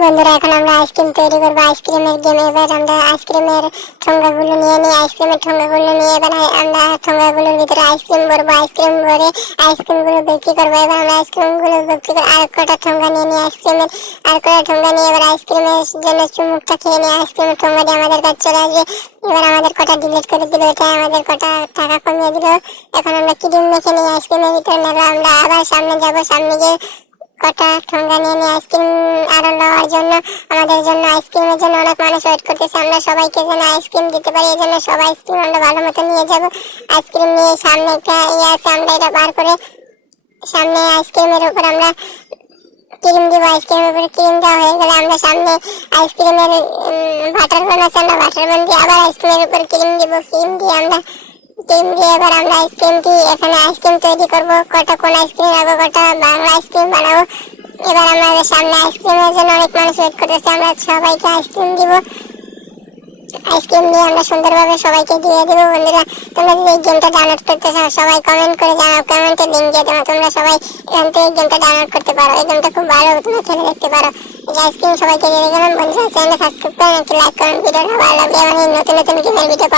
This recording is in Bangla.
বন্ধুরা এখন আমরা আইসক্রিম তৈরি করবো। আইসক্রিমের গেম। এবার আমরা আইসক্রিমের ঠোঙ্গাগুলো নিয়ে নিই। আইসক্রিমের ঠোঙ্গাগুলো নিয়ে এবার আমরা ঠোঙ্গাগুলোর ভিতরে আইসক্রিম ভরবো। আইসক্রিম ভরে আইসক্রিমগুলো বিক্রি করবো। এবার আমরা আইসক্রিমগুলো বিক্রি করে আর কটা ঠোঙ্গা নিয়ে নিই আইসক্রিমের। আর কটা ঠোঙ্গা নিয়ে এবার আইসক্রিমের জন্য চুমুকটা খেয়ে নিই। আইসক্রিমের ঠোঙ্গা দিয়ে আমাদের কাছে চলে আসবে। এবার আমাদের কটা ডিলিট করে দিল, এটা আমাদের কটা টাকা কমিয়ে দিল। এখন আমরা ক্রিম মেখে নিই আইসক্রিমের ভিতরে নেবো। আমরা আবার সামনে যাবো। সামনে গিয়ে কটা ঠোঙ্গা নিয়ে নিয়ে আইসক্রিম আরো নেওয়ার জন্য। আমাদের জন্য আইসক্রিমের জন্য অনেক মানুষ ওয়েট করতেছে। আমরা সবাইকে যেন আইসক্রিম দিতে পারি, এই জন্য সব আইসক্রিম আমরা ভালো মতো নিয়ে যাব। আইসক্রিম নিয়ে সামনে একটা ইয়ে আছে, আমরা এটা বার করে সামনে আইসক্রিমের উপর আমরা ক্রিম দিব। আইসক্রিমের উপরে ক্রিম দেওয়া হয়ে গেলে আমরা সামনে আইসক্রিমের বাটার বান আছে, আমরা বাটার বান দিয়ে আবার আইসক্রিমের উপর ক্রিম দিব। ক্রিম দিয়ে এবার আমরা আইসক্রিমটি এখানে আইসক্রিম তৈরি করবো। কটা কোন আইসক্রিম রাখবো, কটা বাংলা আইসক্রিম বানাবো। এবার আমাদের সামনে আইসক্রিমের জন্য অনেক মানুষ ওয়েট করতেছে, আমরা সবাইকে আইসক্রিম দিব। আইসক্রিম নিয়ে আমরা সুন্দরভাবে সবাইকে দিয়ে দেবো। বন্ধুরা তোমরা যদি এই গেমটা ডাউনলোড করতে চাও সবাই কমেন্ট করে জানাও, কমেন্টে লিঙ্ক দিয়ে দেবো। তোমরা সবাই এখান থেকে এই গেমটা ডাউনলোড করতে পারো। এই গেমটা খুব ভালো, তোমরা খেলে দেখতে পারো। এই আইসক্রিম সবাইকে দিয়ে দিলাম। বন্ধুরা চ্যানেল সাবস্ক্রাইব করেন, একটি লাইক করেন। ভিডিওটা ভালো লাগলে নতুন নতুন গেমের ভিডিও পাওয়া